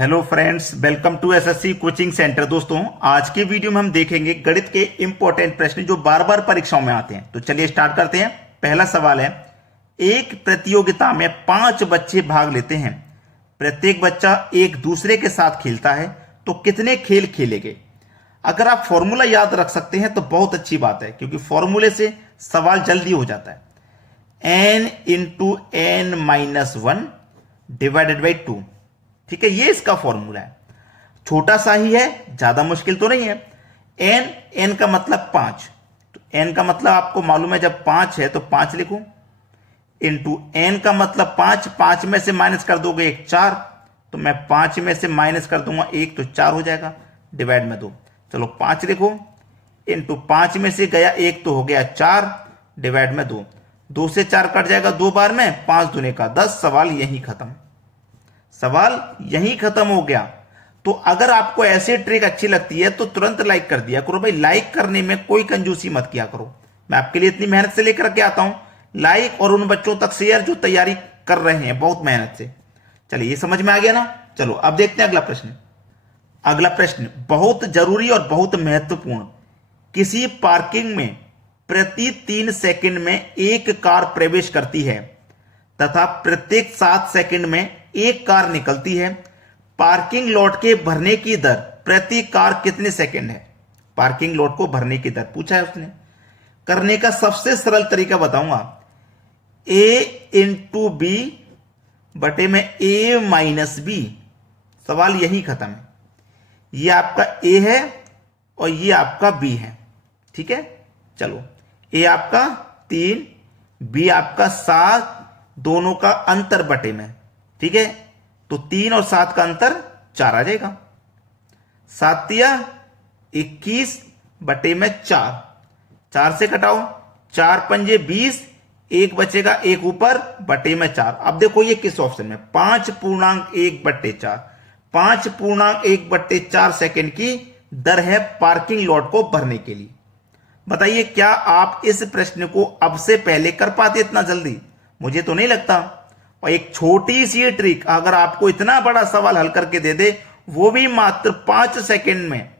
Hello friends, welcome to SSC coaching centre. दोस्तों, आज के वीडियो में हम देखेंगे गणित के इंपॉर्टेंट प्रश्न जो बार बार परीक्षाओं में आते हैं। तो चलिए स्टार्ट करते हैं। पहला सवाल है, एक प्रतियोगिता में 5 बच्चे भाग लेते हैं। प्रत्येक बच्चा एक दूसरे के साथ खेलता है, तो कितने खेल खेलेंगे? अगर आप फॉर्मूला याद रख सकते हैं तो बहुत अच्छी बात है, क्योंकि फॉर्मूले से सवाल जल्दी हो जाता है। n into n minus 1 divided by 2। ठीक है, ये इसका फॉर्मूला है। छोटा सा ही है, ज्यादा मुश्किल तो नहीं है। n का मतलब 5, तो n का मतलब आपको मालूम है, जब 5 है तो 5 लिखो, इंटू n का मतलब 5, 5 में से माइनस कर दोगे 1 4, तो मैं 5 में से माइनस कर दूंगा 1 तो 4 हो जाएगा, डिवाइड में 2। चलो 5 लिखो, इंटू 5 में से गया 1 तो हो गया 4, डिवाइड में 2। 2 से 4 कट जाएगा 2 बार में, 5 दूने का 10। सवाल यही खत्म, सवाल यही खत्म हो गया। तो अगर आपको ऐसी ट्रिक अच्छी लगती है तो तुरंत लाइक कर दिया करो भाई। लाइक करने में कोई कंजूसी मत किया करो। मैं आपके लिए इतनी मेहनत से लेकर के आता हूं, लाइक और उन बच्चों तक शेयर जो तैयारी कर रहे हैं बहुत मेहनत से। चलिए, ये समझ में आ गया ना। चलो अब देखते हैं अगला प्रश्न। अगला प्रश्न बहुत जरूरी और बहुत महत्वपूर्ण। किसी पार्किंग में प्रति 3 सेकंड में एक कार प्रवेश करती है तथा प्रत्येक 7 सेकंड में एक कार निकलती है। पार्किंग लॉट के भरने की दर प्रति कार कितने सेकंड है? पार्किंग लॉट को भरने की दर पूछा है उसने। करने का सबसे सरल तरीका बताऊंगा, a इंटू बी बटे में a माइनस बी। सवाल यही खत्म है। ये आपका a है और ये आपका b है। ठीक है, चलो a आपका 3, b आपका 7, दोनों का अंतर बटे में। ठीक है, तो 3 और 7 का अंतर 4 आ जाएगा। 7 तिया 21 बटे में 4, 4 से घटाओ, 4 पंजे 20, एक बचेगा, एक ऊपर बटे में 4। अब देखो ये किस ऑप्शन में, 5.1 बट्टे 4। 5.1 बट्टे 4 सेकेंड की दर है पार्किंग लॉट को भरने के लिए। बताइए, क्या आप इस प्रश्न को अब से पहले कर पाते इतना जल्दी? मुझे तो नहीं लगता। और एक छोटी सी ट्रिक अगर आपको इतना बड़ा सवाल हल करके दे दे, वो भी मात्र 5 सेकंड में।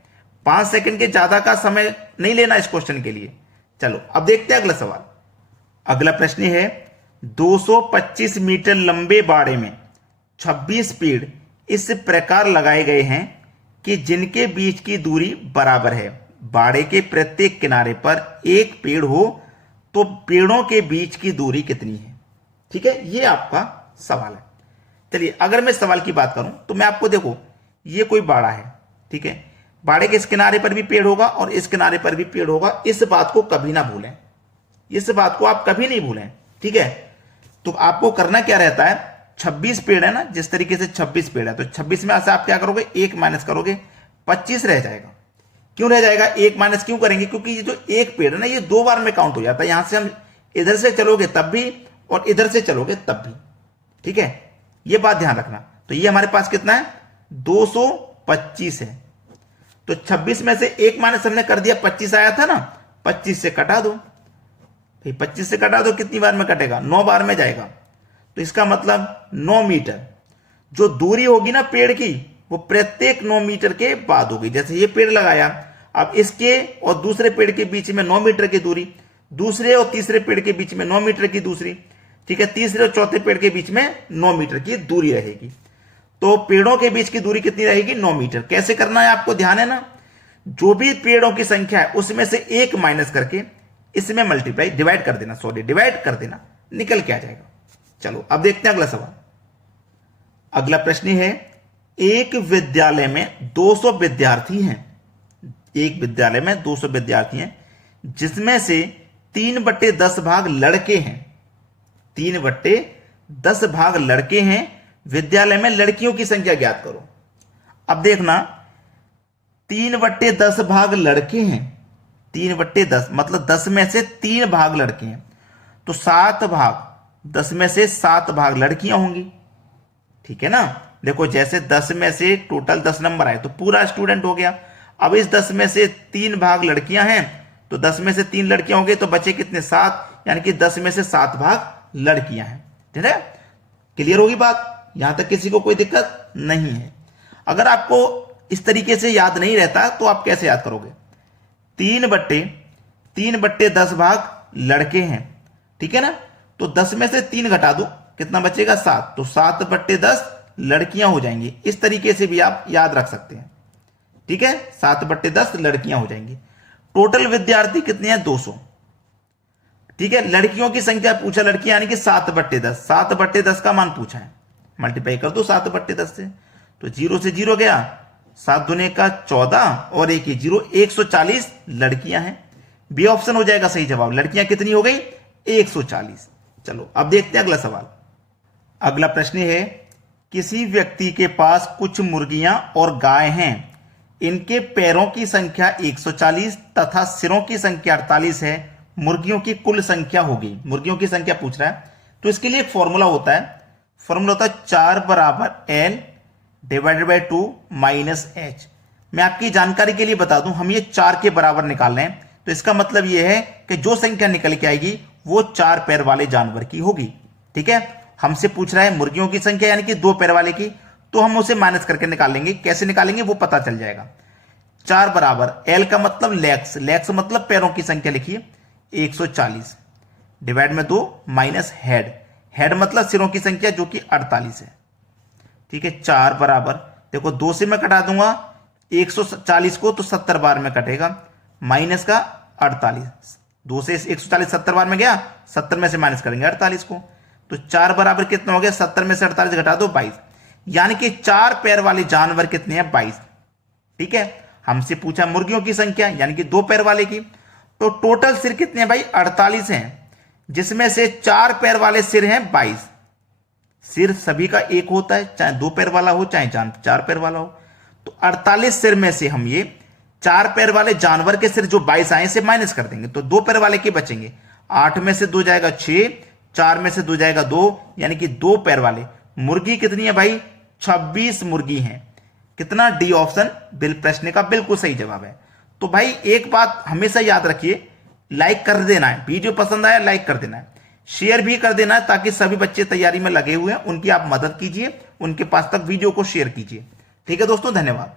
5 सेकंड के ज्यादा का समय नहीं लेना इस क्वेश्चन के लिए। चलो अब देखते हैं अगला सवाल। अगला प्रश्न है, 225 मीटर लंबे बाड़े में 26 पेड़ इस प्रकार लगाए गए हैं कि जिनके बीच की दूरी बराबर है। बाड़े के प्रत्येक किनारे पर एक पेड़ हो तो पेड़ों के बीच की दूरी कितनी है? ठीक है, ये आपका सवाल है। चलिए, अगर मैं सवाल की बात करूं तो मैं आपको, देखो ये कोई बाड़ा है। ठीक है, बाड़े के इस किनारे पर भी पेड़ होगा और इस किनारे पर भी पेड़ होगा। इस बात को कभी ना भूलें, इस बात को आप कभी नहीं भूलें। ठीक है, तो आपको करना क्या रहता है, 26 पेड़ है ना, जिस तरीके से 26 पेड़ है तो 26 में से आप क्या करोगे, 1 माइनस करोगे, 25 रह जाएगा। क्यों रह जाएगा? 1 माइनस क्यों करेंगे? क्योंकि ये जो एक पेड़ है ना, ये 2 बार में काउंट हो जाता है। यहां से हम इधर से चलोगे तब भी और इधर से चलोगे तब भी। ठीक है, ये बात ध्यान रखना। तो ये हमारे पास कितना है, 225 है। तो 26 में से 1 माइनस हमने कर दिया, 25 आया था ना, 25 से कटा दो। 25 से कटा दो, कितनी बार में कटेगा? 9 बार में जाएगा। तो इसका मतलब 9 मीटर जो दूरी होगी ना पेड़ की, वो प्रत्येक 9 मीटर के बाद होगी। जैसे ये पेड़ लगाया, अब इसके और दूसरे पेड़ के बीच में 9 मीटर की दूरी, दूसरे और तीसरे पेड़ के बीच में 9 मीटर की दूसरी। ठीक है, तीसरे और चौथे पेड़ के बीच में 9 मीटर की दूरी रहेगी। तो पेड़ों के बीच की दूरी कितनी रहेगी? 9 मीटर। कैसे करना है आपको ध्यान है ना, जो भी पेड़ों की संख्या है उसमें से 1 माइनस करके इसमें मल्टीप्लाई, डिवाइड कर देना, निकल के आ जाएगा। चलो अब देखते हैं अगला सवाल। अगला प्रश्न है, एक विद्यालय में 200 विद्यार्थी हैं। एक विद्यालय में 200 विद्यार्थी हैं, जिसमें से 3/10 भाग लड़के हैं। 3/10 भाग लड़के हैं। विद्यालय में लड़कियों की संख्या ज्ञात करो। अब देखना, 3/10 भाग लड़के हैं, 3/10 मतलब 10 में से 3 भाग लड़के हैं, तो 7 भाग, 10 में से 7 भाग लड़कियां होंगी। ठीक है ना, देखो जैसे 10 में से टोटल 10 नंबर आए तो पूरा स्टूडेंट हो गया। अब इस 10 में से 3 भाग लड़कियां हैं, तो 10 में से 3 लड़कियां होंगी, तो बचे कितने? 7, यानी कि 10 में से 7 भाग लड़कियां हैं। ठीक है, क्लियर होगी बात? यहां तक किसी को कोई दिक्कत नहीं है। अगर आपको इस तरीके से याद नहीं रहता तो आप कैसे याद करोगे? 3/10 भाग लड़के हैं, ठीक है ना, तो 10 में से 3 घटा दो, कितना बचेगा? 7, तो 7/10 लड़कियां हो जाएंगी। इस तरीके से भी आप याद रख सकते हैं, ठीक है, 7/10 लड़कियां हो जाएंगी। टोटल विद्यार्थी कितने हैं? 200, ठीक है। लड़कियों की संख्या पूछा, लड़कियां यानी कि 7/10, 7/10 का मान पूछा है, मल्टीप्लाई कर दो 7/10 से, तो 0 से 0 गया, 7 दूने का 14 और 1 0, 140 लड़कियां हैं। बी ऑप्शन हो जाएगा सही जवाब। लड़कियां कितनी हो गई? 140। चलो अब देखते हैं अगला सवाल। अगला प्रश्न है, किसी व्यक्ति के पास कुछ मुर्गियां और गाय हैं, इनके पैरों की संख्या 140 तथा सिरों की संख्या 48 है, मुर्गियों की कुल संख्या होगी। मुर्गियों की संख्या पूछ रहा है, तो इसके लिए एक फॉर्मूला होता है, 4 बराबर L divided by 2 minus H। मैं आपकी जानकारी के लिए बता दूं, हम ये 4 के बराबर निकाल रहे हैं, तो इसका मतलब यह है कि जो संख्या निकल के आएगी वो 4 पैर वाले जानवर की होगी, ठीक है। हमसे पूछ रहा है मुर्गियों की संख्या यानी कि 2 पैर वाले की, तो हम उसे माइनस करके निकाल लेंगे। कैसे निकालेंगे वो पता चल जाएगा। 4 बराबर L का मतलब लेग्स, लेग्स मतलब पैरों की संख्या लिखिए 140 डिवाइड में 2 माइनस हेड, हेड मतलब सिरों की संख्या जो कि 48 है, ठीक है। 4 बराबर, देखो 2 से मैं कटा दूंगा 140 को तो 70 बार में कटेगा, माइनस का 48, 2 से 140 70 बार में गया, 70 में से माइनस करेंगे 48 को, तो 4 बराबर कितना हो गया? 70 में से 48 घटा दो 22, यानी कि 4 पैर वाले जानवर कितने हैं? 22, ठीक है। हमसे पूछा मुर्गियों की संख्या यानी कि 2 पैर वाले की, तो टोटल सिर कितने हैं भाई? 48 हैं, जिसमें से 4 पैर वाले सिर हैं 22। सिर सभी का एक होता है, चाहे 2 पैर वाला हो चाहे 4 पैर वाला हो, तो 48 सिर में से हम ये 4 पैर वाले जानवर के सिर जो 22 आए से माइनस कर देंगे, तो 2 पैर वाले के बचेंगे। 8 में से 2 जाएगा 6, 4 में से 2 जाएगा 2, यानी कि 2 पैर वाले। मुर्गी कितनी है भाई? 26 मुर्गी हैं। कितना? डी ऑप्शन बिल प्रश्न का बिल्कुल सही जवाब है। तो भाई एक बात हमेशा याद रखिए, लाइक कर देना है, वीडियो पसंद आया लाइक कर देना है, शेयर भी कर देना है, ताकि सभी बच्चे तैयारी में लगे हुए हैं उनकी आप मदद कीजिए, उनके पास तक वीडियो को शेयर कीजिए। ठीक है दोस्तों, धन्यवाद।